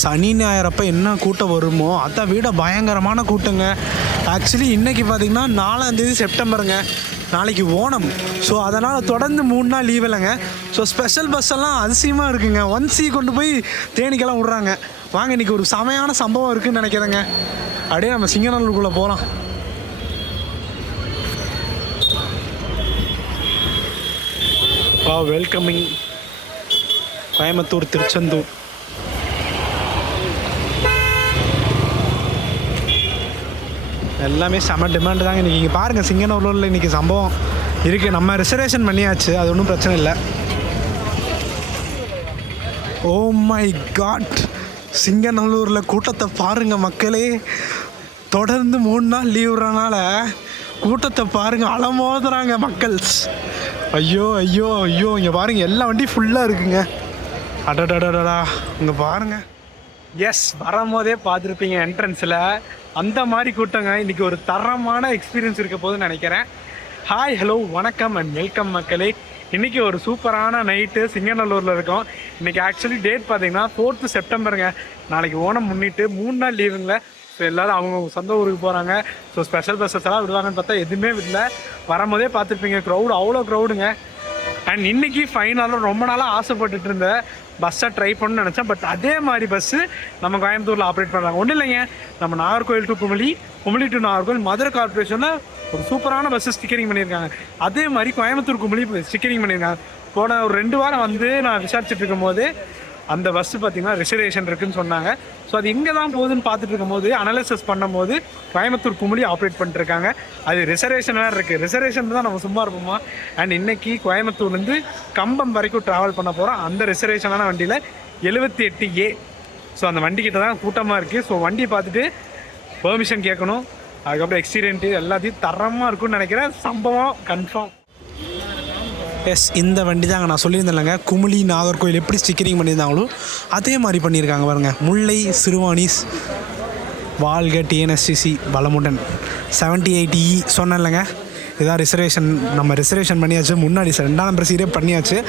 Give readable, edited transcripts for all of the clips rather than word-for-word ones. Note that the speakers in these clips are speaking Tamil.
சனி ஞாயிறப்போ என்ன கூட்டம் வருமோ அதை விட பயங்கரமான கூட்டங்க. ஆக்சுவலி இன்றைக்கி பார்த்திங்கன்னா 4ஆம் செப்டம்பருங்க, நாளைக்கு ஓணம். ஸோ அதனால் தொடர்ந்து 3 நாள் லீவ் இல்லைங்க. ஸோ ஸ்பெஷல் பஸ்ஸெல்லாம் அதிசயமாக இருக்குங்க. 1C கொண்டு போய் தேனிக்கெல்லாம் விட்றாங்க. வாங்க, இன்றைக்கி ஒரு செமையான சம்பவம் இருக்குதுன்னு நினைக்கிறேங்க. அப்படியே நம்ம சிங்கநல்லூருக்குள்ளே போகலாம். வெல்கமிங் கோயம்புத்தூர் திருச்செந்தூர். எல்லாமே செம டிமாண்டு தாங்க இன்றைக்கி. இங்கே பாருங்கள், சிங்கநல்லூரில் இன்றைக்கி சம்பவம் இருக்குது. நம்ம ரிசர்வேஷன் பண்ணியாச்சு, அது ஒன்றும் பிரச்சனை இல்லை. ஓ மை காட், சிங்கநல்லூரில் கூட்டத்தை பாருங்கள் மக்களே. தொடர்ந்து 3 நாள் லீவ் விடுறதுனால கூட்டத்தை பாருங்கள், அலமோதுறாங்க மக்கள். ஐயோ ஐயோ ஐயோ, இங்கே பாருங்கள், எல்லா வண்டியும் ஃபுல்லாக இருக்குங்க. அடடடடா, இங்கே பாருங்கள். எஸ், வரும்போதே பார்த்துருப்பீங்க என்ட்ரன்ஸில் அந்த மாதிரி கூட்டங்க. இன்றைக்கி ஒரு தரமான எக்ஸ்பீரியன்ஸ் இருக்க போதுன்னு நினைக்கிறேன். ஹாய், ஹலோ, வணக்கம் அண்ட் வெல்கம் மக்களே. இன்றைக்கி ஒரு சூப்பரான நைட்டு சிங்கநல்லூரில் இருக்கோம். இன்றைக்கி ஆக்சுவலி டேட் பார்த்திங்கன்னா 4th செப்டம்பருங்க. நாளைக்கு ஓணம் முன்னிட்டு 3 நாள் லீவுங்கள. ஸோ எல்லோரும் அவங்க சொந்த ஊருக்கு போகிறாங்க. ஸோ ஸ்பெஷல் பஸ்ஸஸ் எல்லாம் விடுவாங்கன்னு பார்த்தா எதுவுமே விடல. வரும்போதே பார்த்துருப்பீங்க, க்ரௌடு அவ்வளோ க்ரௌடுங்க. அண்ட் இன்றைக்கி ஃபைனலாக ரொம்ப நாளாக ஆசைப்பட்டுட்டு இருந்த பஸ்ஸை ட்ரை பண்ணணும்னு நினச்சேன். பட் அதே மாதிரி பஸ்ஸு நம்ம கோயம்புத்தூரில் ஆப்ரேட் பண்ணுறாங்க. ஒன்றும் இல்லைங்க, நம்ம நாகர்கோவில் டு குமளி, குமளி டு நாகர்கோவில், மதுரை கார்பரேஷனில் ஒரு சூப்பரான பஸ்ஸு ஸ்டிக்கரிங் பண்ணியிருக்காங்க. அதே மாதிரி கோயம்புத்தூர் குமளி ஸ்டிக்கரிங் பண்ணியிருக்காங்க. போன ஒரு 2 வாரம் வந்து நான் விசாரிச்சுட்டு இருக்கும்போது அந்த பஸ்ஸு பார்த்திங்கன்னா ரிசர்வேஷன் இருக்குதுன்னு சொன்னாங்க. ஸோ அது எங்கே தான் போகுதுன்னு பார்த்துட்டு இருக்கும்போது அனலைசிஸ் பண்ணும்போது கோயம்புத்தூர் குமளி ஆப்ரேட் பண்ணிட்டுருக்காங்க. அது ரிசர்வேஷன் வேறு இருக்குது. ரிசர்வேஷன் தான் நம்ம சும்மா இருப்போமா. அண்ட் இன்றைக்கி கோயம்புத்தூர்லேருந்து கம்பம் வரைக்கும் ட்ராவல் பண்ண போகிறோம். அந்த ரிசர்வேஷனான வண்டியில் 78A. ஸோ அந்த வண்டிக்கிட்ட தான் கூட்டமாக இருக்குது. ஸோ வண்டியை பார்த்துட்டு பெர்மிஷன் கேட்கணும். அதுக்கப்புறம் எக்ஸ்பீரியன்ட்டு எல்லாத்தையும் தரமாக இருக்கும்னு நினைக்கிறேன். சம்பவம் கன்ஃபார்ம். எஸ், இந்த வண்டி தாங்க நான் சொல்லியிருந்தேன்லங்க, குமுளி நாகர்கோவில் எப்படி ஸ்டிக்கரிங் பண்ணியிருந்தாங்களோ அதே மாதிரி பண்ணியிருக்காங்க பாருங்கள். முல்லை சிறுவாணிஸ் வாழ்க டிஎன்எஸ்டிசி வளமுடன் 78E சொன்னேன்லங்க. இதான் ரிசர்வேஷன். நம்ம ரிசர்வேஷன் பண்ணியாச்சு. முன்னாடி 2ஆம் நம்பர் சீரே பண்ணியாச்சு.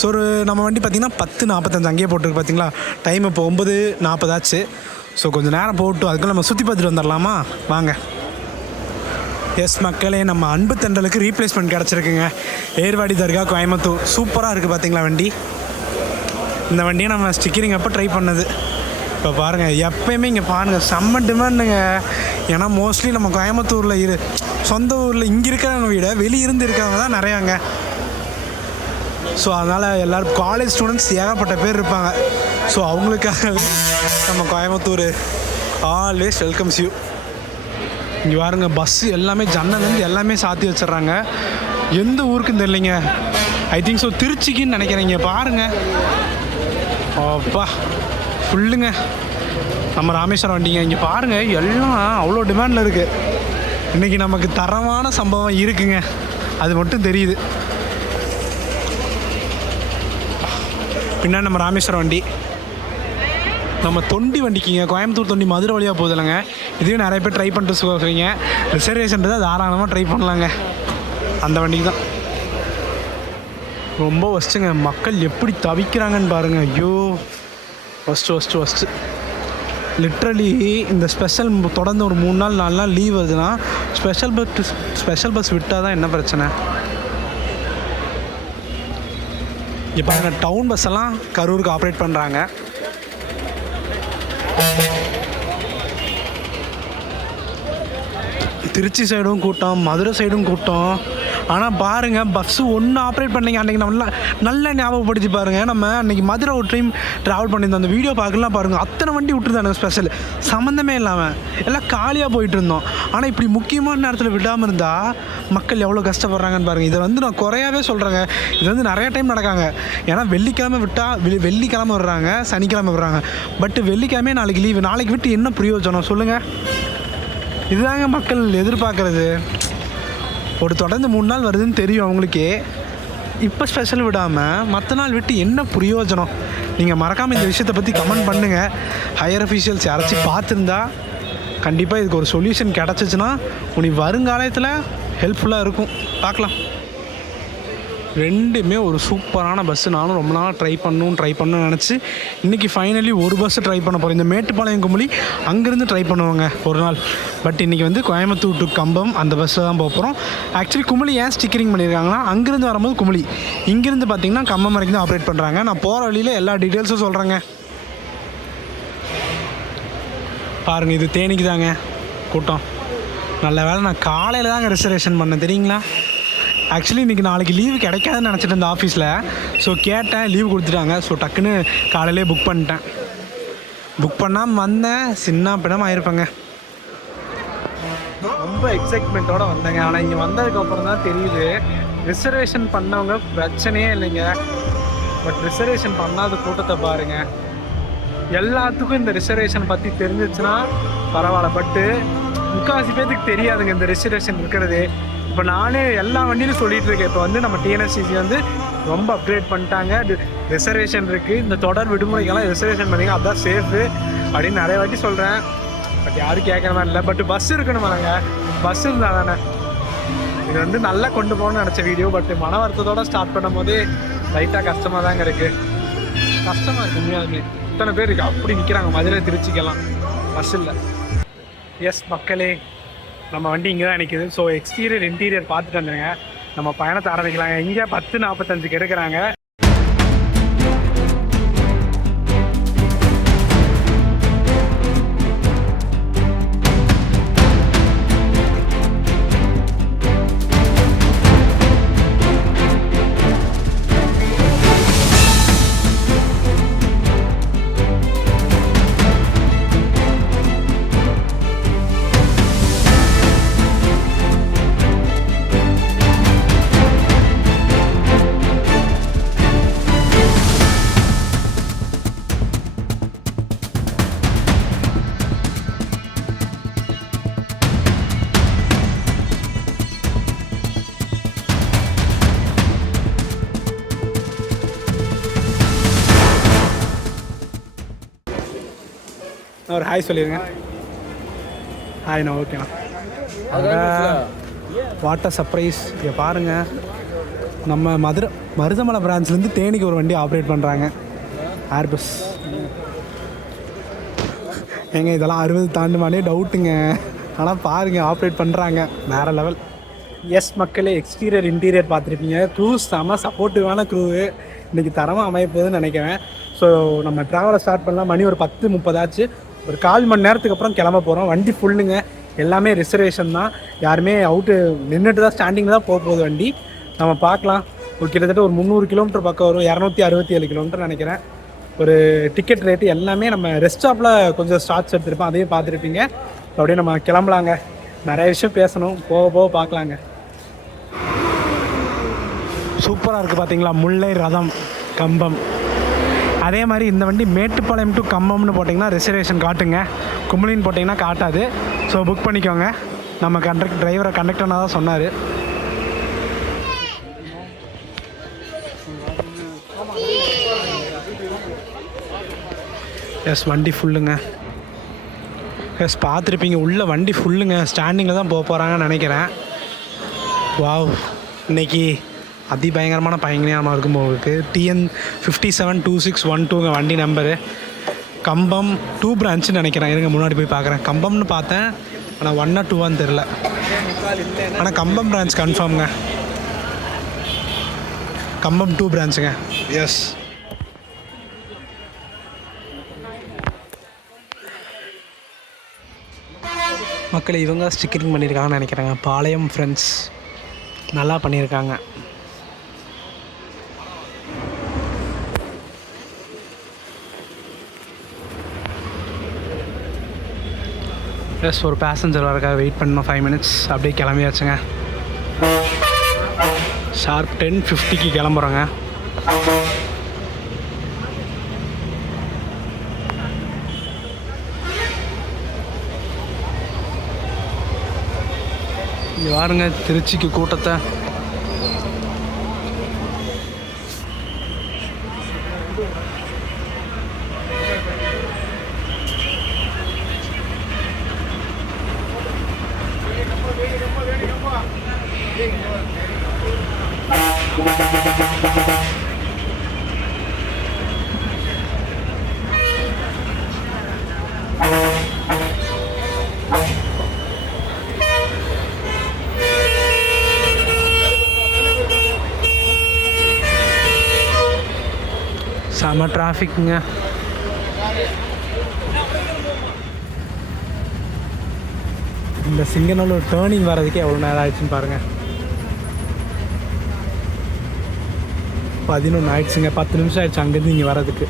ஸோ ஒரு நம்ம வண்டி பார்த்திங்கன்னா 10:45 அங்கேயே போட்டுருக்கு பார்த்தீங்களா. டைம் இப்போ 9:40 ஆச்சு. ஸோ கொஞ்சம் நேரம் போட்டு அதுக்கு நம்ம சுற்றி பார்த்துட்டு வந்துடலாமா, வாங்க. எஸ் மக்களே, நம்ம அன்பு தென்றலுக்கு ரீப்ளேஸ்மெண்ட் கிடச்சிருக்குங்க. ஏர்வாடி தர்கா கோயம்புத்தூர். சூப்பராக இருக்குது பார்த்தீங்களா வண்டி. இந்த வண்டியை நம்ம ஸ்டிக்கரிங் அப்போ ட்ரை பண்ணது. இப்போ பாருங்கள், எப்போயுமே இங்கே பாருங்கள் செம்ம டிமாண்டுங்க. ஏன்னா மோஸ்ட்லி நம்ம கோயம்புத்தூரில் சொந்த ஊரில் இங்கே இருக்கிறவங்க விட வெளியிருந்து இருக்கிறவங்க தான் நிறையாங்க. ஸோ அதனால் எல்லோரும் காலேஜ் ஸ்டூடெண்ட்ஸ் ஏகப்பட்ட பேர் இருப்பாங்க. ஸோ அவங்களுக்காகவே நம்ம கோயம்புத்தூர் ஆல்வேஸ் வெல்கம்ஸ் யூ. இங்கே பாருங்க, பஸ்ஸு எல்லாமே ஜன்னலேருந்து எல்லாமே சாத்தி வச்சிட்றாங்க. எந்த ஊருக்குன்னு தெரியலைங்க. ஐ திங்க் ஸோ திருச்சிக்குன்னு நினைக்கிறேங்க. பாருங்கள், அப்பா ஃபுல்லுங்க நம்ம ராமேஸ்வரம் வண்டிங்க. இங்கே பாருங்கள், எல்லாம் அவ்வளோ டிமாண்டில் இருக்குது. இன்றைக்கி நமக்கு தரமான சம்பவம் இருக்குங்க, அது மட்டும் தெரியுது. பின்னாடி நம்ம ராமேஸ்வரம் வண்டி, நம்ம தொண்டி வண்டிக்குங்க. கோயம்புத்தூர் தொண்டி மதுரை வழியாக போகுது இல்லைங்க. இதையும் நிறைய பேர் ட்ரை பண்ணிட்டு சொல்கிறீங்க. ரிசர்வேஷன் தான் தாராளமாக ட்ரை பண்ணலாங்க. அந்த வண்டிக்கு தான் ரொம்ப ஃபஸ்ட்டுங்க. மக்கள் எப்படி தவிக்கிறாங்கன்னு பாருங்கள். ஐயோ, ஃபஸ்ட்டு லிட்ரலி இந்த ஸ்பெஷல் தொடர்ந்து ஒரு 3 நாள் 4 நாள் லீவ் வருதுன்னா ஸ்பெஷல் பஸ் விட்டால் தான் என்ன பிரச்சனை. இப்போ பாருங்கள், டவுன் பஸ்ஸெல்லாம் கரூருக்கு ஆப்ரேட் பண்ணுறாங்க. திருச்சி சைடும் கூட்டம், மதுரை சைடும் கூட்டம். ஆனால் பாருங்கள், பஸ்ஸு ஒன்று ஆப்ரேட் பண்ணிங்க. அன்றைக்கி நம்ம நல்லா ஞாபகப்படுத்தி பாருங்கள். நம்ம அன்றைக்கி மதுரை ஒரு டைம் ட்ராவல் பண்ணியிருந்தோம். அந்த வீடியோ பார்க்கலாம் பாருங்கள். அத்தனை வண்டி விட்டுருந்தாங்க ஸ்பெஷல், சம்மந்தமே இல்லாமல் எல்லாம் காலியாக போயிட்டு இருந்தோம். ஆனால் இப்படி முக்கியமான நேரத்தில் விடாமல் இருந்தால் மக்கள் எவ்வளோ கஷ்டப்படுறாங்கன்னு பாருங்கள். இதை வந்து நான் குறையாவே சொல்கிறேங்க. இது வந்து நிறைய டைம் நடக்காங்க. ஏன்னா வெள்ளிக்கிழமை விட்டால் வெள்ளிக்கிழமை விடுறாங்க, சனிக்கிழமை விடுறாங்க. பட் வெள்ளிக்கிழமை நாளைக்கு லீவு. நாளைக்கு விட்டு என்ன பிரயோஜனம் சொல்லுங்கள். இதுதாங்க மக்கள் எதிர்பார்க்குறது. ஒரு தொடர்ந்து 3 நாள் வருதுன்னு தெரியும் அவங்களுக்கே. இப்போ ஸ்பெஷல் விடாமல் மற்ற நாள் விட்டு என்ன பிரயோஜனம்? நீங்கள் மறக்காமல் இந்த விஷயத்தை பற்றி கமெண்ட் பண்ணுங்கள். ஹையர் அஃபீஷியல்ஸ் யாராச்சும் பார்த்துருந்தா கண்டிப்பாக இதுக்கு ஒரு சொல்யூஷன் கிடச்சிச்சின்னா உனக்கு வருங்காலத்தில் ஹெல்ப்ஃபுல்லாக இருக்கும். பார்க்கலாம். ரெண்டுமே ஒரு சூப்பரான பஸ்ஸு. நானும் ரொம்ப நாள் ட்ரை பண்ணணும்னு நினச்சி இன்றைக்கி ஃபைனலி ஒரு பஸ்ஸு ட்ரை பண்ண போகிறேன். இந்த மேட்டுப்பாளையம் குமுளி அங்கேருந்து ட்ரை பண்ணுவாங்க ஒரு நாள். பட் இன்றைக்கி வந்து கோயம்புத்தூர் டு கம்பம் அந்த பஸ்ஸில் தான் போக போகிறோம். ஆக்சுவலி குமுளி ஏன் ஸ்டிக்கரிங் பண்ணியிருக்காங்கன்னா, அங்கேருந்து வரும்போது குமுளி, இங்கேருந்து பார்த்திங்கன்னா கம்பம் வரைக்கும் தான் ஆப்ரேட் பண்ணுறாங்க. நான் போகிற வழியில் எல்லா டீட்டெயில்ஸும் சொல்கிறேங்க. பாருங்கள், இது தேனிக்கு தாங்க கூட்டம். நல்ல வேலை நான் காலையில் தாங்க ரிசர்வேஷன் பண்ணேன் தெரியுங்களா. ஆக்சுவலி இன்றைக்கி நாளைக்கு லீவு கிடைக்காதுன்னு நினச்சிட்டு இருந்த ஆஃபீஸில். ஸோ கேட்டேன், லீவு கொடுத்துட்டாங்க. ஸோ டக்குன்னு காலையிலே புக் பண்ணிட்டேன். புக் பண்ணாமல் வந்தேன், சின்ன பிடம் ஆயிருப்பேங்க. ரொம்ப எக்ஸைட்மெண்ட்டோடு வந்தேங்க. ஆனால் இங்கே வந்ததுக்கப்புறம் தான் தெரியுது, ரிசர்வேஷன் பண்ணவங்க பிரச்சனையே இல்லைங்க. பட் ரிசர்வேஷன் பண்ணாத கூட்டத்தை பாருங்கள். எல்லாத்துக்கும் இந்த ரிசர்வேஷன் பற்றி தெரிஞ்சிச்சுன்னா பரவாயில்ல. பட்டு முக்கால்வாசி பேருக்கு தெரியாதுங்க இந்த ரிசர்வேஷன் இருக்கிறது. இப்போ நானே எல்லா வண்டியிலும் சொல்லிகிட்டு இருக்கேன். இப்போ வந்து நம்ம டிஎன்எஸ்சிசி வந்து ரொம்ப அப்கிரேட் பண்ணிட்டாங்க. ரிசர்வேஷன் இருக்குது, இந்த தொடர் விடுமுறைக்கெல்லாம் ரிசர்வேஷன் பண்ணிங்க, அதுதான் சேஃபு அப்படின்னு நிறைய வாட்டி சொல்கிறேன். பட் யாரும் கேட்குற மாதிரி இல்லை. பட் பஸ் இருக்கணும் பாருங்க, பஸ் இருந்தால் தானே. இது வந்து நல்லா கொண்டு போகணும்னு நினச்ச வீடியோ. பட் மன வருத்தத்தோடு ஸ்டார்ட் பண்ணும் போது லைட்டாக கஷ்டமாக தாங்க இருக்குது. கஷ்டமாக இருக்குது உண்மையாலுமே. இத்தனை பேர் இருக்குது, அப்படி நிற்கிறாங்க மதுரை திருச்சிக்கெல்லாம் பஸ் இல்லை. எஸ் மக்களே, நம்ம வண்டி இங்கே தான் நிற்கிது. ஸோ எக்ஸ்டீரியர் இன்டீரியர் பார்த்துட்டு வந்துடுங்க, நம்ம பயணத்தை ஆரம்பிக்கலாங்க. இங்கே 10:45 எடுக்கிறாங்க. ஒரு ஹாய் சொல்லிடுங்க. ஹாய்ண்ணா. ஓகேண்ணா. Water surprise. இங்கே பாருங்கள், நம்ம மருதமலை பிரான்ச்லேருந்து தேனிக்கு ஒரு வண்டி ஆப்ரேட் பண்ணுறாங்க, ஏர்பஸ். ஏங்க இதெல்லாம் 60 தாண்டுமானே டவுட்டுங்க. ஆனால் பாருங்கள், ஆப்ரேட் பண்ணுறாங்க, வேறு லெவல். எஸ் மக்களே, எக்ஸ்டீரியர் இன்டீரியர் பார்த்துருப்பீங்க. க்ரூஸ் செம்ம சப்போர்ட்டிவான க்ரூவு. இன்றைக்கி தரமாக அமைப்பதுன்னு நினைக்கிறேன். ஸோ நம்ம ட்ராவலை ஸ்டார்ட் பண்ணலாம். மணி ஒரு 10:30 ஆச்சு. ஒரு 1/4 மணி நேரத்துக்கு அப்புறம் கிளம்ப போகிறோம். வண்டி ஃபுல்லுங்க, எல்லாமே ரிசர்வேஷன் தான். யாருமே அவுட்டு நின்றுட்டு தான், ஸ்டாண்டிங்கில் தான் போகுது வண்டி. நம்ம பார்க்கலாம். ஒரு கிட்டத்தட்ட ஒரு 300 கிலோமீட்டர் பக்கம் வரும். 267 கிலோமீட்டர் நினைக்கிறேன். ஒரு டிக்கெட் ரேட்டு எல்லாமே நம்ம ரெஸ்ட் ஸ்டாப்பில் கொஞ்சம் ஸ்டார்ட்ஸ் எடுத்துருப்போம், அதையும் பார்த்துருப்பீங்க. அப்படியே நம்ம கிளம்பலாங்க. நிறைய விஷயம் பேசணும், போக போக பார்க்கலாங்க. சூப்பராக இருக்குது பார்த்தீங்களா, முல்லை ரதம் கம்பம். அதே மாதிரி இந்த வண்டி மேட்டுப்பாளையம் டு கம்பம்னு போட்டிங்கன்னா ரிசர்வேஷன் காட்டுங்க, குமுளின்னு போட்டிங்கன்னா காட்டாது. ஸோ புக் பண்ணிக்கோங்க. நம்ம கண்டக்டர்னா தான் சொன்னார். எஸ், வண்டி ஃபுல்லுங்க. எஸ், பார்த்துருப்பீங்க உள்ள வண்டி ஃபுல்லுங்க. ஸ்டாண்டிங்கில் தான் போக போகிறாங்கன்னு நினைக்கிறேன். வாவ், இன்னைக்கு அதிபயங்கரமான பயங்கரமாக இருக்கும் உங்களுக்கு. TN 572612 வண்டி நம்பரு. கம்பம் 2 பிரான்ச்சுன்னு நினைக்கிறேன். இருங்க முன்னாடி போய் பார்க்குறேன். கம்பம்னு பார்த்தேன், ஆனால் 1 or 2 தெரில. ஆனால் கம்பம் பிரான்ச் கன்ஃபார்ம்ங்க. கம்பம் 2 பிரான்ச்சுங்க. எஸ், மக்கள் இவங்க ஸ்டிக்கரிங் பண்ணியிருக்காங்கன்னு நினைக்கிறாங்க. பாளையம் ஃப்ரெண்ட்ஸ் நல்லா பண்ணியிருக்காங்க. ப்ளஸ் ஒரு பேசஞ்சர் வரக்காக வெயிட் பண்ணோம் 5 minutes. அப்படியே கிளம்பியாச்சுங்க. ஷார்ப் 10:50 கிளம்புறோங்க. இங்கே வாருங்க திருச்சிக்கு கூட்டத்தை. செம்ம டிராஃபிக்குங்க. இந்த சிங்கநல்லூர் டேர்னிங் வர்றதுக்கே எவ்வளோ நேரம் ஆயிடுச்சுன்னு பாருங்கள். 11 ஆயிடுச்சுங்க. 10 நிமிஷம் ஆயிடுச்சு அங்கேருந்து இங்கே வர்றதுக்கு.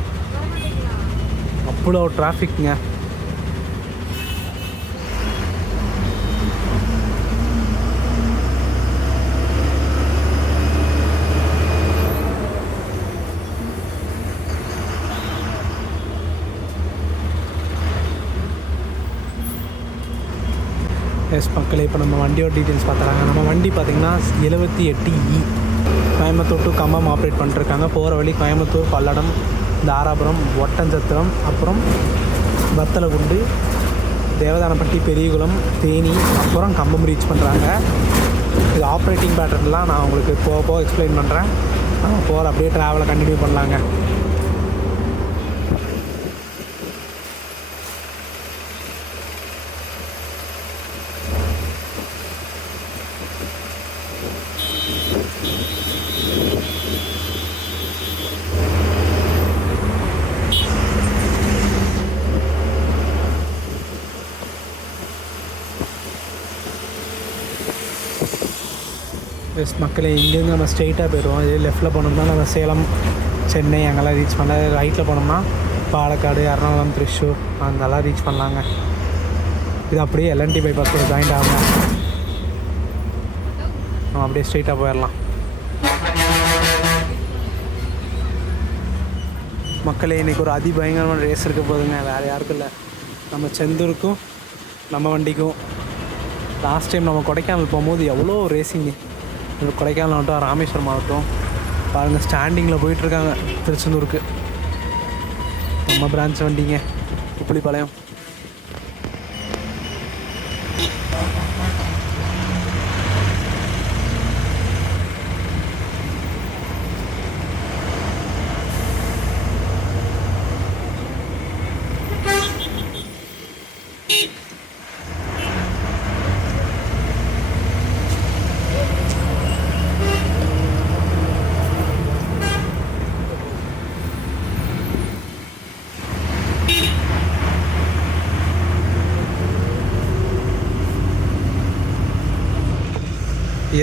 அவ்வளோ டிராஃபிக்குங்க. எஸ் மக்களே, இப்போ நம்ம வண்டியோட டீட்டெயில்ஸ் பார்த்துறாங்க. நம்ம வண்டி பார்த்திங்கன்னா 78E Coimbatore to Cumbum operate பண்ணிட்டுருக்காங்க. போகிற வழி கோயம்புத்தூர், பல்லடம், தாராபுரம், ஒட்டஞ்சத்திரம், அப்புறம் வத்தலகுண்டு, தேவதானப்பட்டி, பெரியகுளம், தேனி, அப்புறம் கம்பம் ரீச் பண்ணுறாங்க. இது ஆப்ரேட்டிங் பேட்டர்ன்லாம் நான் உங்களுக்கு போக போக எக்ஸ்பிளைன் பண்ணுறேன். நம்ம போகிற அப்படியே ட்ராவலை கண்டினியூ பண்ணலாங்க. எஸ் மக்களே, இங்கேருந்து நம்ம ஸ்ட்ரெயிட்டாக போயிடுவோம். இதே லெஃப்ட்டில் போனோம்னா நம்ம சேலம், சென்னை அங்கெல்லாம் ரீச் பண்ண. ரைட்டில் போனோம்னா பாலக்காடு, எர்ணாகுளம், திருச்சூர் அங்கெல்லாம் ரீச் பண்ணலாங்க. இது அப்படியே LNT பைபாஸில் ஜாயிண்ட் ஆகும். நம்ம அப்படியே ஸ்ட்ரெயிட்டாக போயிடலாம். மக்களே, இன்றைக்கி ஒரு அதிபயங்கரமான ரேஸ் இருக்க போகுதுங்க. வேறு யாருக்கும் இல்லை, நம்ம செந்தூருக்கும் நம்ம வண்டிக்கும். லாஸ்ட் டைம் நம்ம கொடைக்கானல் போகும்போது எவ்வளோ ரேசிங்கு. கொடைக்கானல் ஆகட்டும், ராமேஸ்வரம் ஆகட்டும், பாருங்கள் ஸ்டாண்டிங்கில் போயிட்டுருக்காங்க. திருச்செந்தூருக்கு நம்ம பிரான்ச் வண்டிங்க, உப்புளிப்பாளையம்.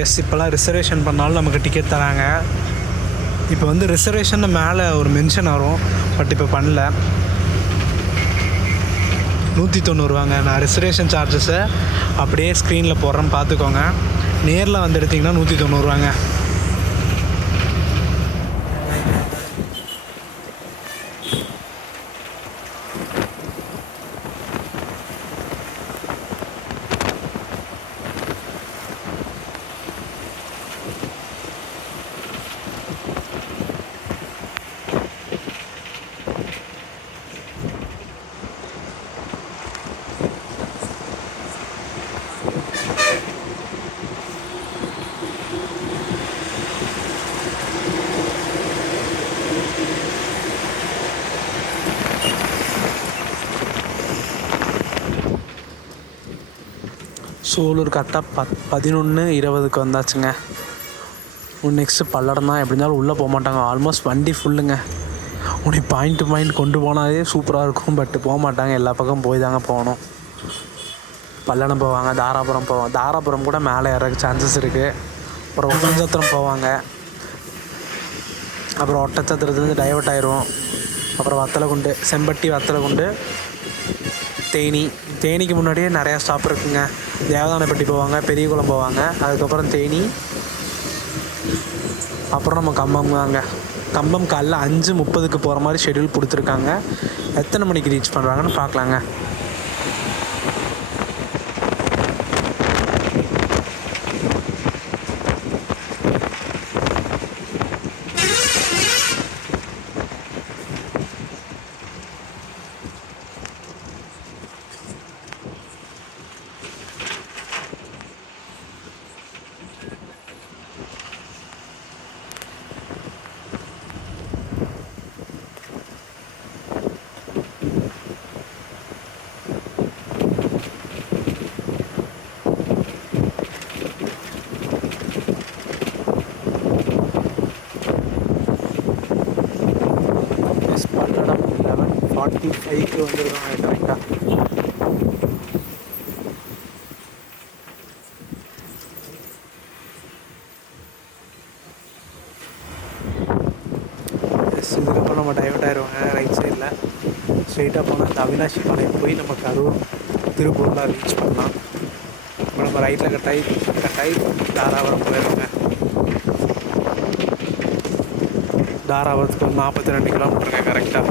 எஸ், இப்போலாம் ரிசர்வேஷன் பண்ணாலும் நமக்கு டிக்கெட் தராங்க. இப்போ வந்து ரிசர்வேஷன் மேலே ஒரு மென்ஷன் வரும், பட் இப்போ பண்ணல. 190 ரூபாங்க. நான் ரிசர்வேஷன் சார்ஜஸை அப்படியே ஸ்க்ரீனில் போடுறேன்னு பார்த்துக்கோங்க. நேரில் வந்து எடுத்திங்கன்னா 190 ரூபாங்க. சூலூர் கரெக்டாக 11:20 வந்தாச்சுங்க. நெக்ஸ்ட்டு பல்லடம் தான். எப்படி இருந்தாலும் உள்ளே போக மாட்டாங்க. ஆல்மோஸ்ட் வண்டி ஃபுல்லுங்க. உனக்கு பாயிண்ட் டு பாயிண்ட் கொண்டு போனாலே சூப்பராக இருக்கும், பட் போக மாட்டாங்க. எல்லா பக்கம் போய் தாங்க போகணும். பல்லடம் போவாங்க, தாராபுரம் போவாங்க. தாராபுரம் கூட மேலே ஏறக்கு சான்சஸ் இருக்குது. அப்புறம் ஒட்டஞ்சத்திரம் போவாங்க. அப்புறம் ஒட்டச்சத்திரத்துலேருந்து டைவர்ட் ஆயிரும். அப்புறம் வத்தலகுண்டு, செம்பட்டி, வத்தலகுண்டு, தேனிக்கு முன்னாடியே நிறையா ஸ்டாப் இருக்குங்க. தேவதானப்பட்டி போவாங்க, பெரியகுளம் போவாங்க, அதுக்கப்புறம் தேனி, அப்புறம் நம்ம கம்பம் தாங்க. கம்பம் காலைல 5:30 போகிற மாதிரி ஷெட்யூல் கொடுத்துருக்காங்க. எத்தனை மணிக்கு ரீச் பண்ணுறாங்கன்னு பார்க்கலாங்க. 45க்கு வந்துருக்காங்க கரெக்டாக. இதுக்கப்புறம் நம்ம டைவர்ட் ஆயிடுவாங்க ரைட் சைடில். ஸ்ட்ரெயிட்டாக போனால் அந்த அவினாஷி பாளையம் போய் நம்ம கரூர் திருப்பூர்லாம் ரீச் பண்ணலாம். இப்போ நம்ம ரைட்டில் கட்டாயி தாராபுரம் போயிடுவாங்க. தாராபுரத்துக்கு 42 கிலோமீட்டருங்க கரெக்டாக.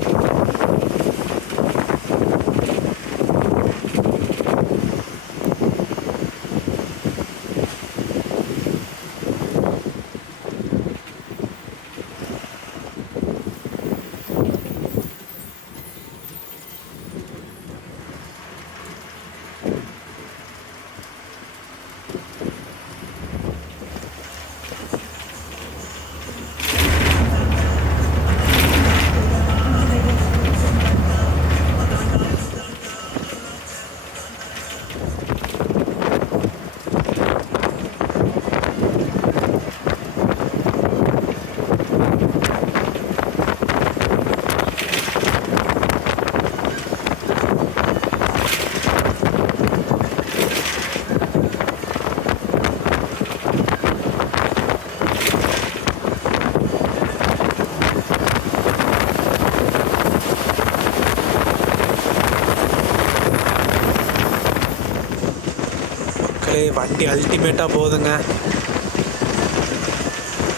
வண்டி அல்டிமேட்டாக போகுதுங்க.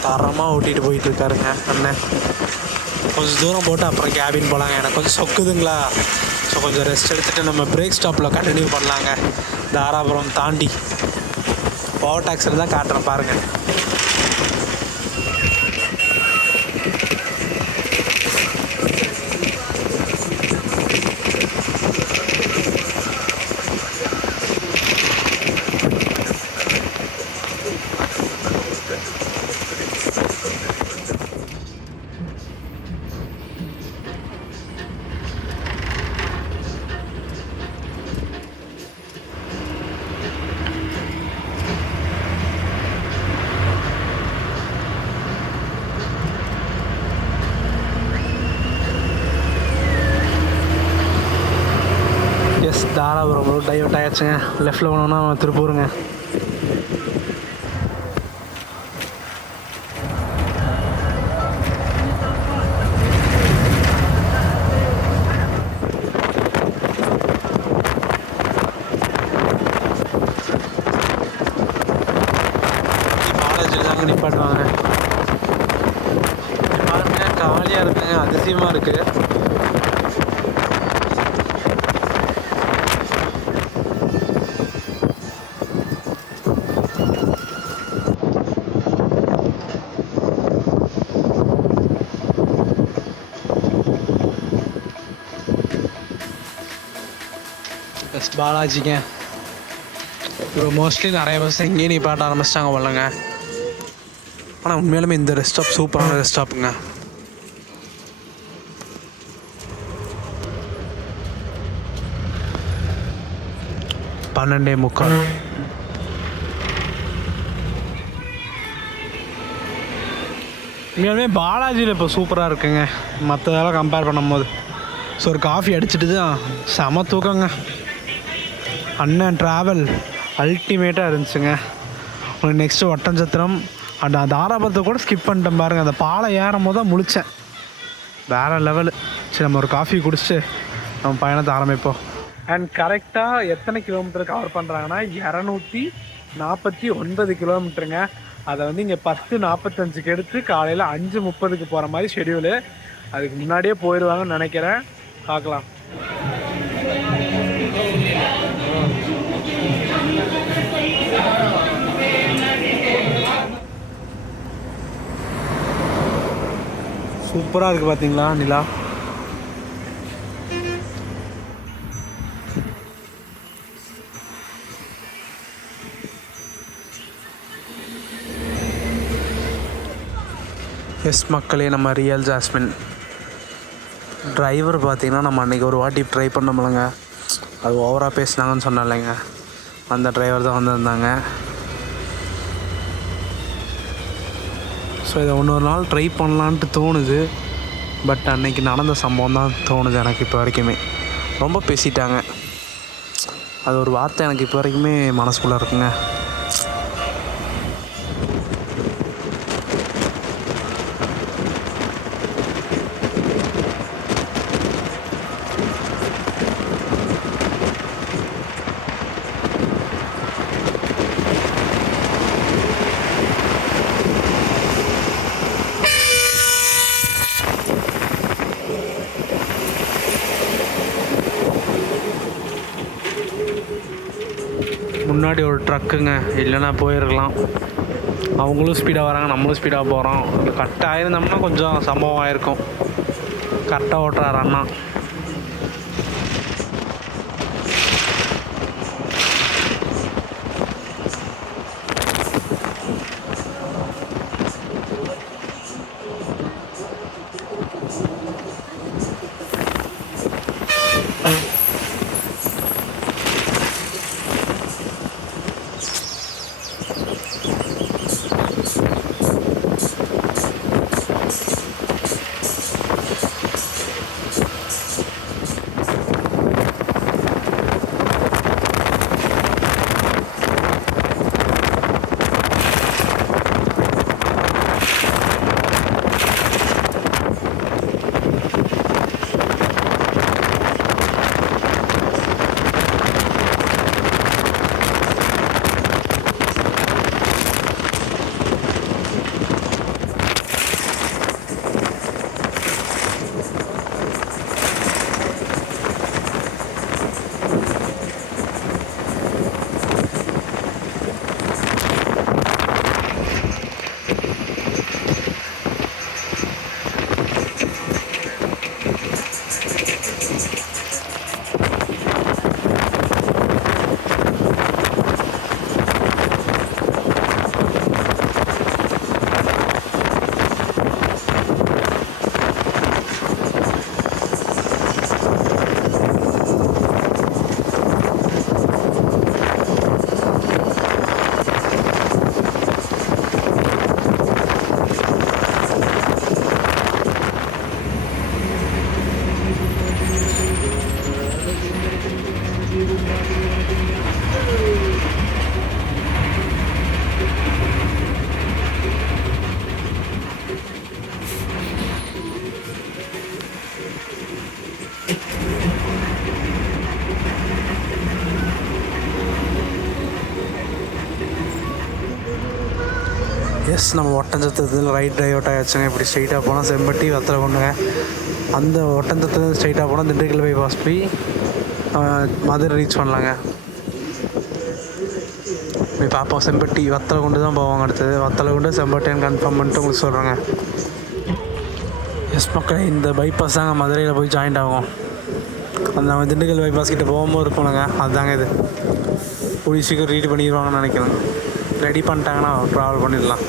தரமாக ஓட்டிகிட்டு போயிட்டுருக்காருங்க அண்ணன். கொஞ்சம் தூரம் போட்டு அப்புறம் கேபின் போகலாங்க. எனக்கு கொஞ்சம் சொக்குதுங்களா. ஸோ கொஞ்சம் ரெஸ்ட் எடுத்துகிட்டு நம்ம பிரேக் ஸ்டாப்பில் கண்டினியூ பண்ணலாங்க. தாராபுரம் தாண்டி பவர் டாக்ஸில் தான் காட்டுறேன் பாருங்கள். தாராபுரம் ரோட் டைவர்ட் ஆகிடுச்சுங்க. லெஃப்ட்டில் போனோம்னா திருப்பூருங்க. காலேஜில் தாங்க நிப்பாட்டுவாங்க. பாருங்க காலியாக இருக்குங்க, அதிசயமாக இருக்குது. பெஸ்ட் பாலாஜிங்க. இப்போ மோஸ்ட்லி நிறைய பஸ் இங்கேயே நிப்பாட்ட ஆரம்பிச்சிட்டாங்க போலங்க. ஆனால் உண்மையிலுமே இந்த ரெஸ்ட் ஸ்டாப் சூப்பரான ரெஸ்ட் ஸ்டாப்புங்க. பன்னெண்டே முக்கால். உண்மையாலுமே பாலாஜியில் இப்போ சூப்பராக இருக்குங்க மற்றதெல்லாம் கம்பேர் பண்ணும்போது. ஸோ ஒரு காஃபி அடிச்சுட்டு தான் செம தூக்கங்க. அண்ணன் ட்ராவல் அல்டிமேட்டாக இருந்துச்சுங்க. உங்களுக்கு நெக்ஸ்ட்டு ஒட்டஞ்சத்திரம் அந்த தாராபுரத்தை கூட ஸ்கிப் பண்ணிட்டேன் பாருங்கள். அந்த பாலை ஏறும் போது தான் முழித்தேன். வேறு லெவலு. சரி நம்ம ஒரு காஃபி குடிச்சிட்டு நம்ம பயணத்தை ஆரம்பிப்போம். அண்ட் கரெக்டாக எத்தனை கிலோமீட்டர் கவர் பண்ணுறாங்கன்னா 249 கிலோமீட்டருங்க. அதை வந்து இங்கே 10:45க்கு எடுத்து காலையில் 5:30க்கு போகிற மாதிரி ஷெடியூலு. அதுக்கு முன்னாடியே போயிடுவாங்கன்னு நினைக்கிறேன். பார்க்கலாம். சூப்பராக இருக்குது பார்த்தீங்களா நிலா. எஸ் மக்களே, நம்ம ரியல் ஜாஸ்மின் டிரைவர் பார்த்திங்கன்னா நம்ம அன்றைக்கி ஒரு வாட்டி ட்ரை பண்ணோம்லங்க, அது ஓவராக பேசினாங்கன்னு சொன்னாலைங்க, அந்த டிரைவர் தான் வந்திருந்தாங்க. ஸோ இதை இன்னொரு நாள் ட்ரை பண்ணலான்ட்டு தோணுது. பட் அன்றைக்கி நடந்த சம்பவம் தான் தோணுது எனக்கு இப்போ வரைக்குமே. ரொம்ப பேசிட்டாங்க, அது ஒரு வார்த்தை எனக்கு இப்போ வரைக்குமே மனசுக்குள்ளே இருக்குங்க. முன்னாடி ஒரு ட்ரக்குங்க, இல்லைன்னா போயிருக்கலாம். அவங்களும் ஸ்பீடாக வராங்க, நம்மளும் ஸ்பீடாக போகிறோம். கரெக்டாக ஆயிருந்தோம்னா கொஞ்சம் சம்பவம் ஆயிருக்கும். கரெக்டாக ஓட்டுறாரு அண்ணா. எஸ், நம்ம ஒட்டஞ்சத்திரத்தில் ரைட் டைவர்ட் ஆகிடுச்சுங்க. இப்படி ஸ்ட்ரைட்டாக போனால் செம்பட்டி வத்தலை கொண்டுங்க. அந்த ஒட்டஞ்சத்திரத்தில் ஸ்ட்ரைட்டாக போனால் திண்டுக்கல் பைபாஸ் போய் மதுரை ரீச் பண்ணலாங்க. போய் பார்ப்போம். செம்பட்டி வத்தலை கொண்டு தான் போவாங்க. அடுத்தது வத்தலை கொண்டு செம்பட்டின்னு கன்ஃபார்ம் பண்ணிட்டு உங்களுக்கு சொல்கிறேங்க. எஸ் மக்களே, இந்த பைபாஸ் தாங்க மதுரையில் போய் ஜாயிண்ட் ஆகும். அந்த நம்ம திண்டுக்கல் பைபாஸ் கிட்டே போகும்போது இருக்கணுங்க. அதுதாங்க இது. கூடிய சீக்கிரம் ரெடி பண்ணிடுவாங்கன்னு நினைக்கிறேன். ரெடி பண்ணிட்டாங்கன்னா ட்ராவல் பண்ணிடலாம்.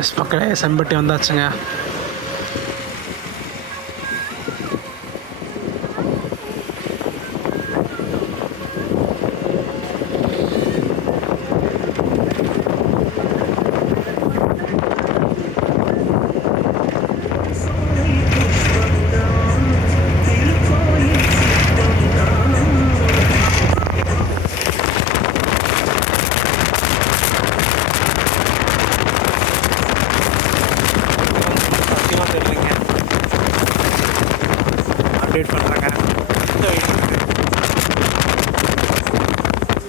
எஸ் மக்களே, செம்பட்டி வந்தாச்சுங்க. அப்டேட் பண்ணுறேங்க.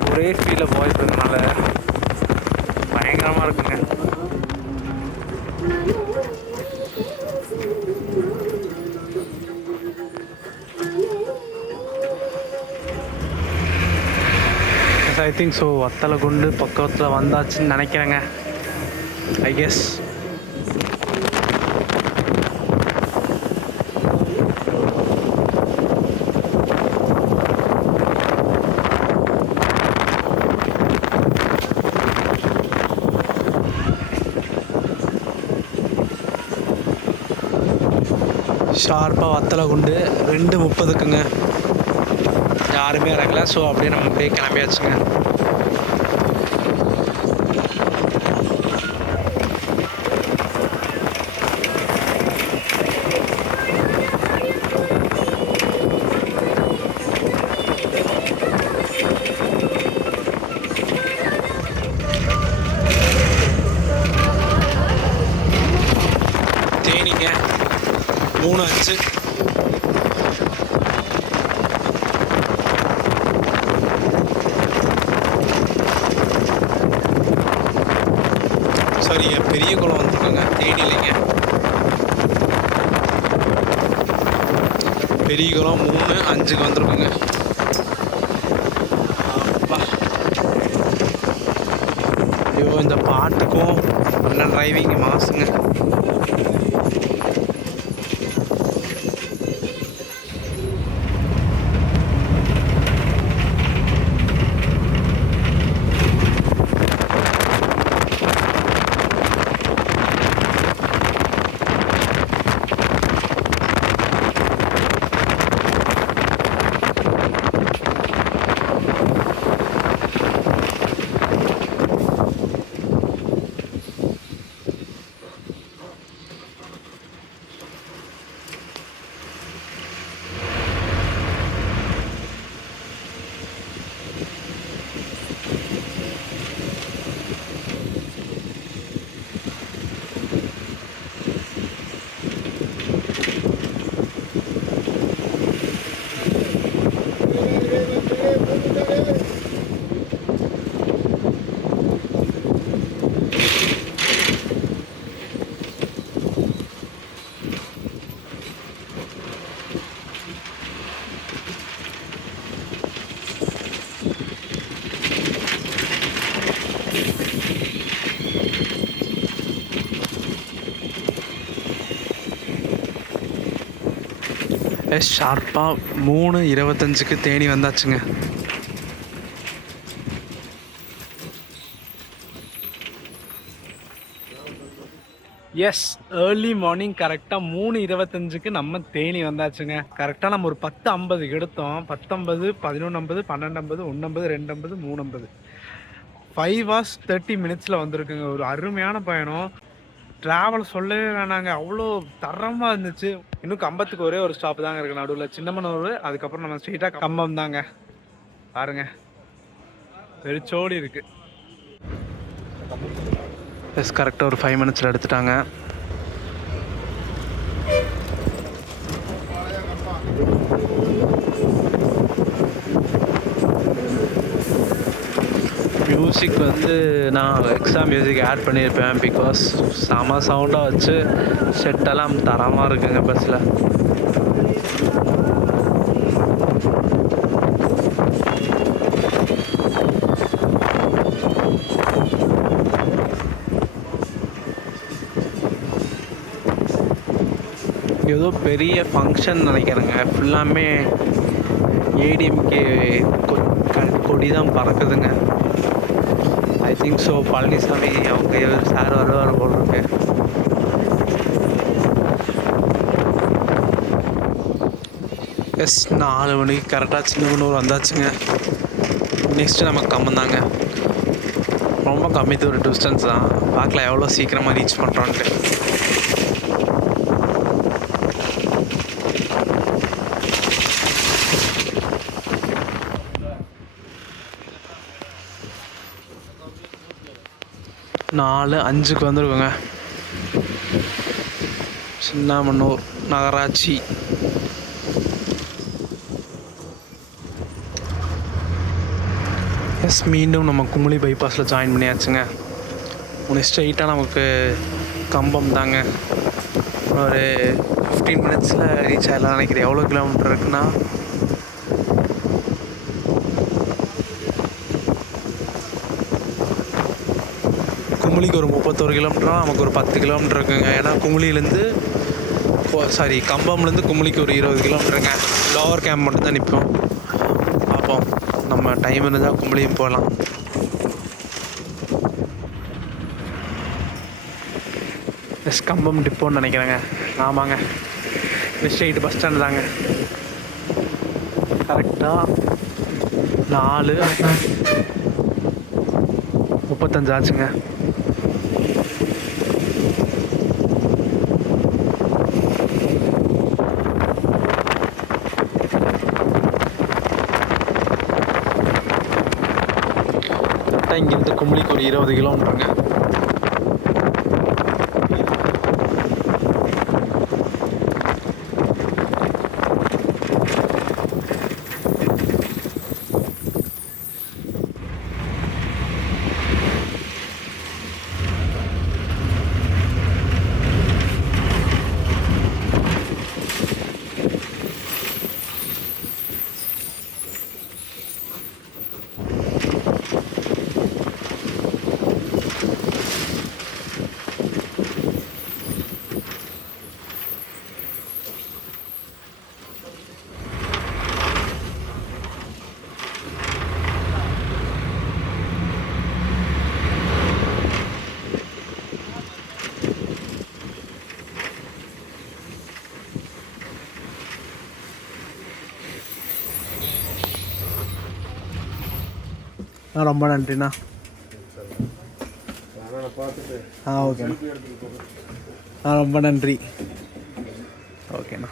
ஒரே ஸ்பீடில் போயிட்டுருக்கனால பயங்கரமாக இருக்குங்க. ஐ திங்க் ஸோ வத்தலை கொண்டு பக்கத்தில் வந்தாச்சுன்னு நினைக்கிறேங்க. I guess. ஷார்ப்பாக வத்தலை குண்டு 2:30க்குங்க. யாருமே இறங்கல. ஸோ அப்படியே நம்ம அப்படியே கிளம்பியாச்சுங்க. தேனிங்க 3:05. சரிங்க, பெரிய குளம் வந்துருக்கோங்க, தேனி இல்லைங்க. பெரிய குளம் 3:05க்கு வந்துருக்கோங்க. ஐயோ, இந்த பாட்டுக்கும் அண்ணன் டிரைவிங் மாசுங்க. ஷார்ப்பாக 3:25க்கு தேனி வந்தாச்சுங்க. எஸ், ஏர்லி மார்னிங் கரெக்டாக 3:25க்கு நம்ம தேனி வந்தாச்சுங்க. கரெக்டாக நம்ம ஒரு 10:50க்கு எடுத்தோம். 10:50, 11:50, 12:50, 1:50, 2:50, 3:50, 5 hours 30 minutes வந்திருக்குங்க. ஒரு அருமையான பயணம். ட்ராவல் சொல்லவே வேணாங்க, அவ்வளோ தரமாக இருந்துச்சு. இன்னும் கம்பத்துக்கு ஒரே ஒரு ஸ்டாப் தாங்க இருக்குது நடுவில், சின்னமனூர். அதுக்கப்புறம் நம்ம ஸ்ட்ரெயிட்டாக கம்பம் தாங்க. பாருங்க, வெறிச்சோடி இருக்கு. எஸ், கரெக்டாக ஒரு 5 minutes எடுத்துட்டாங்க. மியூசிக் வந்து நான் எக்ஸ்ட்ரா மியூசிக் ஆட் பண்ணியிருப்பேன். பிகாஸ் செம சவுண்டாக வச்சு செட்டெல்லாம் தரமாக இருக்குங்க பஸ்ஸில். ஏதோ பெரிய ஃபங்க்ஷன் நினைக்கிறேங்க. ஃபுல்லாமே ஏடிஎம்கே கொடி தான் பறக்குதுங்க. I think so. பழனிசாமி அவங்க சார் வருவார் போல் இருக்கு. எஸ், 4 மணிக்கு கரெக்டாக சின்னமனூர் வந்தாச்சுங்க. நெக்ஸ்ட்டு நமக்கு கம்மம் தாங்க. ரொம்ப கம்மி தூர டிஸ்டன்ஸ் தான். பார்க்கலாம் எவ்வளோ சீக்கிரமாக ரீச் பண்ணுறோன்ட்டு. நாலு 5க்கு வந்துருக்குங்க. சின்னமனூர் நகராட்சி. எஸ், மீண்டும் நம்ம குமுளி பைபாஸில் ஜாயின் பண்ணியாச்சுங்க. உன்னை ஸ்ட்ரெயிட்டாக நமக்கு கம்பம் தாங்க. ஒரு 15 minutesல ரீச் ஆகலாம் நினைக்கிறேன். எவ்வளோ கிலோமீட்டர் இருக்குன்னா, குமுளிக்கு ஒரு 31 கிலோமீட்டரா, நமக்கு ஒரு 10 கிலோமீட்டர் இருக்குங்க. ஏன்னா குமுளிலேருந்து கம்பம்லேருந்து குமுளிக்கு ஒரு 20 கிலோமீட்டருங்க. லோவர் கேம்ப் மட்டும் தான் நிற்போம். பார்ப்போம், நம்ம டைம் இருந்தால் குமுளியும் போகலாம். எஸ், கம்பம் டிப்போன்னு நினைக்கிறேங்க. ஆமாங்க, வெஸ்ட் சைடு பஸ் ஸ்டாண்டு தாங்க. கரெக்டாக 4:35 ஆச்சுங்க. இங்கேருந்து கும்பலிக்கு ஒரு 20 கிலோமீட்டருங்க. ரொம்ப நன்றிண்ணா. ஓகேண்ணா. ரொம்ப நன்றி. ஓகேண்ணா.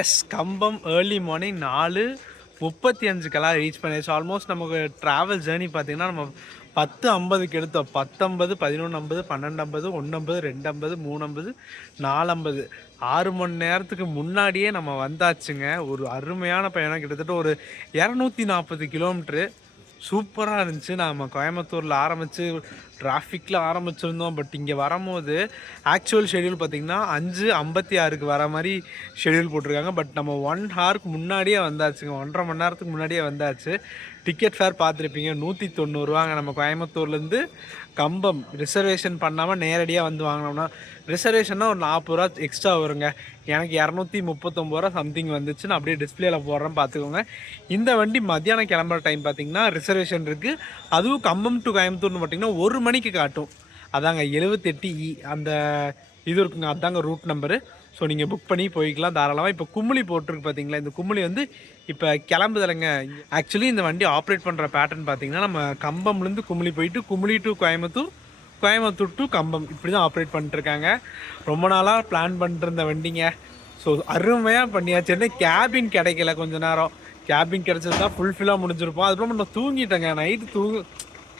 எஸ், கம்பம் ஏர்லி மார்னிங் 4:35 ரீச் பண்ணியாச்சு. ஆல்மோஸ்ட் நமக்கு ட்ராவல் ஜேர்னி பார்த்திங்கன்னா நம்ம 10:50க்கு எடுத்தோம். 10:50, 11:50, 12:50, 1:50, 2:50, 3:50, 4:50 6 மணி நேரத்துக்கு முன்னாடியே நம்ம வந்தாச்சுங்க. ஒரு அருமையான பயணம். கிட்டத்தட்ட ஒரு 240 கிலோமீட்ரு. சூப்பராக இருந்துச்சு. நம்ம கோயம்புத்தூரில் ஆரம்பித்து டிராஃபிக்கில் ஆரம்பிச்சிருந்தோம். பட் இங்கே வரும்போது ஆக்சுவல் ஷெடியூல் பார்த்திங்கன்னா 5:56க்கு வர மாதிரி ஷெடியூல் போட்டிருக்காங்க. பட் நம்ம 1 ஹவருக்கு முன்னாடியே வந்தாச்சுங்க. 1.5 மணி நேரத்துக்கு முன்னாடியே வந்தாச்சு. டிக்கெட் ஃபேர் பார்த்துருப்பீங்க, 190 ரூபாங்க. நம்ம கோயம்புத்தூர்லேருந்து கம்பம் ரிசர்வேஷன் பண்ணாமல் நேரடியாக வந்து வாங்கினோம்னா ரிசர்வேஷன்னா ஒரு 40 ரூபா எக்ஸ்ட்ரா வருங்க. எனக்கு 239 ரூபா சம்திங் வந்துச்சு. நான் அப்படியே டிஸ்பிளேல போடுறேன், பார்த்துக்கோங்க. இந்த வண்டி மத்தியானம் கிளம்புற டைம் பார்த்திங்கன்னா ரிசர்வேஷன் இருக்குது. அதுவும் கம்பம் டு கோயம்புத்தூர்னு பார்த்திங்கன்னா 1 மணிக்கு காட்டும். அதாங்க 78E அந்த இது இருக்குங்க, அதாங்க ரூட் நம்பரு. ஸோ நீங்கள் புக் பண்ணி போய்க்கலாம் தாராளமாக. இப்போ கும்மிளி போட்டிருக்கு பார்த்தீங்களா, இந்த கும்மிளி வந்து இப்போ கிளம்புதலைங்க. ஆக்சுவலி இந்த வண்டி ஆப்ரேட் பண்ணுற பேட்டர்ன் பார்த்தீங்கன்னா நம்ம கம்பம்லேருந்து கும்மிளி போயிட்டு கும்மிளி டு கோயம்புத்தூர், கோயம்புத்தூர் டு கம்பம் இப்படி தான் ஆப்ரேட் பண்ணிட்டுருக்காங்க. ரொம்ப நாளாக பிளான் பண்ணிருந்த வண்டிங்க. ஸோ அருமையாக பண்ணியாச்சு. என்ன கேபின் கிடைக்கல, கொஞ்சம் நேரம் கேபின் கிடச்சது தான் ஃபுல்ஃபில்லாக முடிஞ்சிருப்போம். அதுக்கப்புறம் நான் தூங்கிட்டேங்க. நைட்டு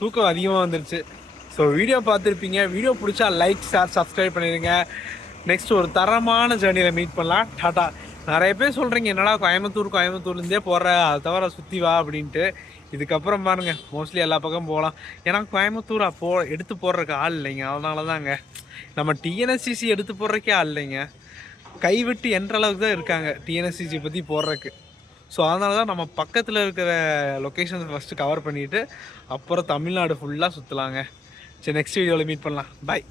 தூக்கம் அதிகமாக வந்துருச்சு. ஸோ வீடியோ பார்த்துருப்பீங்க. வீடியோ பிடிச்சா லைக், ஷேர், சப்ஸ்கிரைப் பண்ணிடுங்க. நெக்ஸ்ட் ஒரு தரமான ஜேர்னியில் மீட் பண்ணலாம். டாட்டா. நிறைய பேர் சொல்கிறீங்க என்னடா கோயம்புத்தூர்லேருந்தே போகிற, அதை தவிர சுற்றி வா அப்படின்ட்டு. இதுக்கப்புறம் பாருங்கள், மோஸ்ட்லி எல்லா பக்கம் போகலாம். ஏன்னா கோயம்புத்தூர் எடுத்து போடுறதுக்கு ஆள் இல்லைங்க. அதனால தாங்க நம்ம டிஎன்எஸ்சிசி எடுத்து போடுறக்கே ஆள் இல்லைங்க. கைவிட்டு என்ற அளவுக்கு தான் இருக்காங்க டிஎன்எஸ்சிசி பற்றி போடுறதுக்கு. ஸோ அதனால தான் நம்ம பக்கத்தில் இருக்கிற லொக்கேஷன் ஃபஸ்ட்டு கவர் பண்ணிவிட்டு அப்புறம் தமிழ்நாடு ஃபுல்லாக சுற்றலாங்க. சரி, நெக்ஸ்ட் வீடியோவில் மீட் பண்ணலாம். பாய்.